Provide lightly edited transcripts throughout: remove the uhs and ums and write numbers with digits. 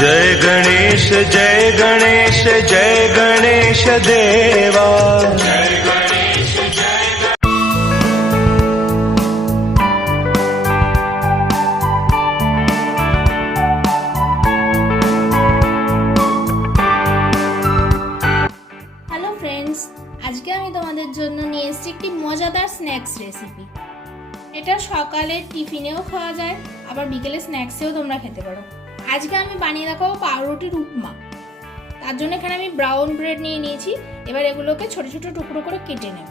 जय गणेश जय गणेश देवा। जय गणेश जय হ্যালো ফ্রেন্ডস, আজকে আমি তোমাদের জন্য নিয়ে এসেছি একটি মজাদার স্ন্যাক্স রেসিপি। এটা সকালে টিফিনেও খাওয়া যায়, আবার বিকেলে স্ন্যাক্সেও তোমরা খেতে পারো। আজকে আমি বানিয়ে দেখাবো পাউরুটির উপমা। তার জন্য এখানে আমি ব্রাউন ব্রেড নিয়ে নিয়েছি। এবার এগুলোকে ছোট ছোট টুকরো করে কেটে নেব।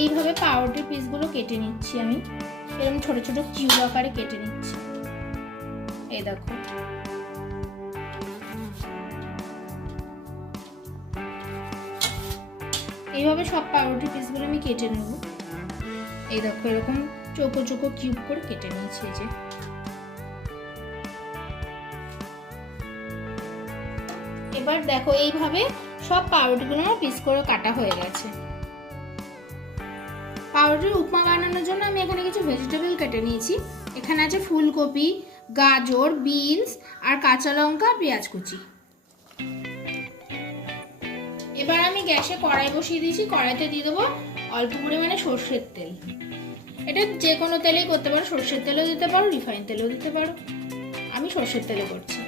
এইভাবে পাউরুটির পিসগুলো কেটে নিচ্ছি আমি। এরকম ছোট ছোট কিউব আকারে কেটে নিচ্ছি। এই দেখো, এইভাবে সব পাউরুটি পিসগুলো আমি কেটে নেব। এই দেখো, এরকম চৌকো চৌকো কিউব করে কেটে নিয়েছি। এই যে এবার দেখো, এইভাবে সব পাউরুটিগুলো আমার পিস করে কাটা হয়ে গেছে। পাউরুটির উপমা বানানোর জন্য আমি এখানে কিছু ভেজিটেবল কেটে নিয়েছি। এখানে আছে ফুলকপি, গাজর, বিনস আর কাঁচা লঙ্কা, পেঁয়াজ কুচি। এবার আমি গ্যাসে কড়াই বসিয়ে দিয়েছি। কড়াইতে দিয়ে দেবো অল্প পরিমাণে সর্ষের তেল। এটা যে কোনো তেলেই করতে পারো, সর্ষের তেলও দিতে পারো, রিফাইন তেলও দিতে পারো। আমি সর্ষের তেলে করছি।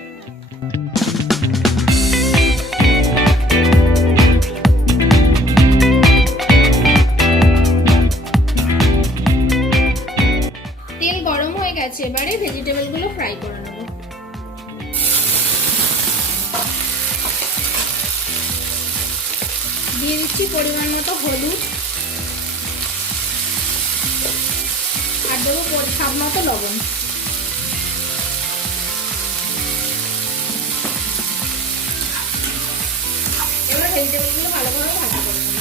তেল গরম হয়ে গেছে, এবারে ভেজিটেবলগুলো ফ্রাই করে নেব। দিয়ে দিচ্ছি পরিমাণ মতো হলুদ, আর দেবো স্বাদ মতো লবণ। এবার ভেজিটেবলগুলো ভালো করে ভাজা করে নেব।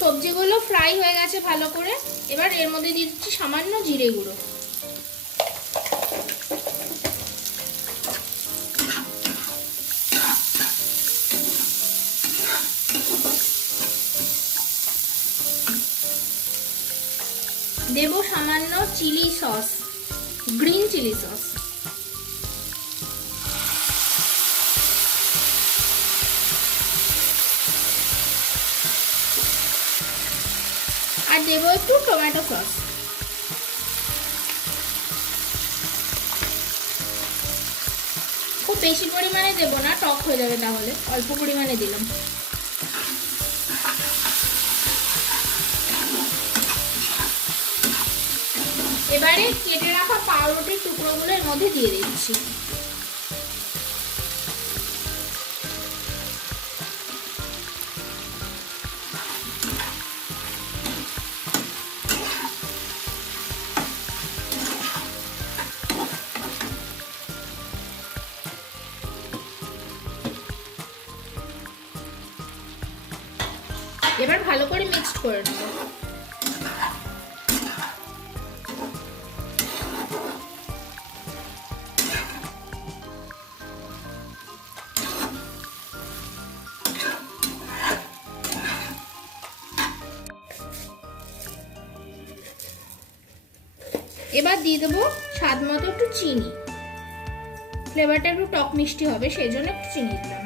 সবজিগুলো ফ্রাই হয়ে গেছে ভালো করে। এবার এর মধ্যে দিয়ে দিচ্ছি সামান্য জিরে গুঁড়ো। দেব সামান্য chilli sauce, green chilli sauce. আর দেবো একটু টমেটো সস। খুব বেশি পরিমাণে দেবো না, টক হয়ে যাবে, তাহলে অল্প পরিমাণে দিলাম। এবারে কেটে রাখা পাউরুটির টুকরোগুলো এর মধ্যে দিয়ে দিচ্ছি। এবার ভালো করে মিক্সড করে নেব। এবার দিয়ে দেবো স্বাদ মতো একটু চিনি। ফ্লেভারটা একটু টক মিষ্টি হবে, সেই জন্য একটু চিনি দিলাম।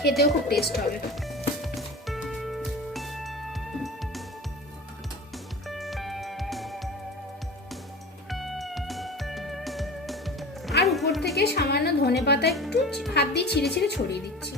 খেতেও খুব টেস্ট হবে। আর উপর থেকে সামান্য ধনেপাতা একটু হাত দিয়ে ছিঁড়ে ছিঁড়ে ছড়িয়ে দিচ্ছি।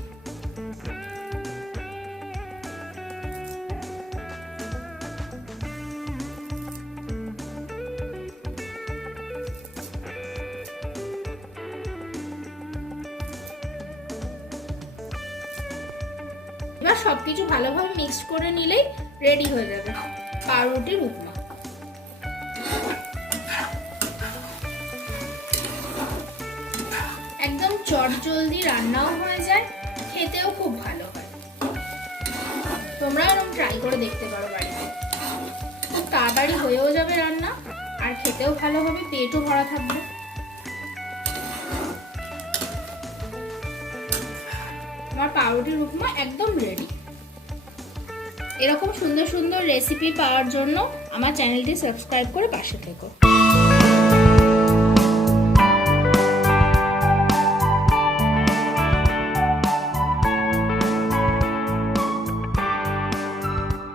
এবার সবকিছু ভালোভাবে মিক্সড করে নিলেই রেডি হয়ে যাবে পাউরুটির উপমা। চটজলদি রান্নাও হয়ে যায়, খেতেও খুব ভালো হয়। তোমরা এরকম ট্রাই করে দেখতে পারো বাড়িতে। খুব তাড়াতাড়ি হয়েও যাবে রান্না, আর খেতেও ভালো হবে, পেটও ভরা থাকবে। আমার পাউরুটির উপমা একদম রেডি। এরকম সুন্দর সুন্দর রেসিপি পাওয়ার জন্য আমার চ্যানেলটি সাবস্ক্রাইব করে পাশে থেকো।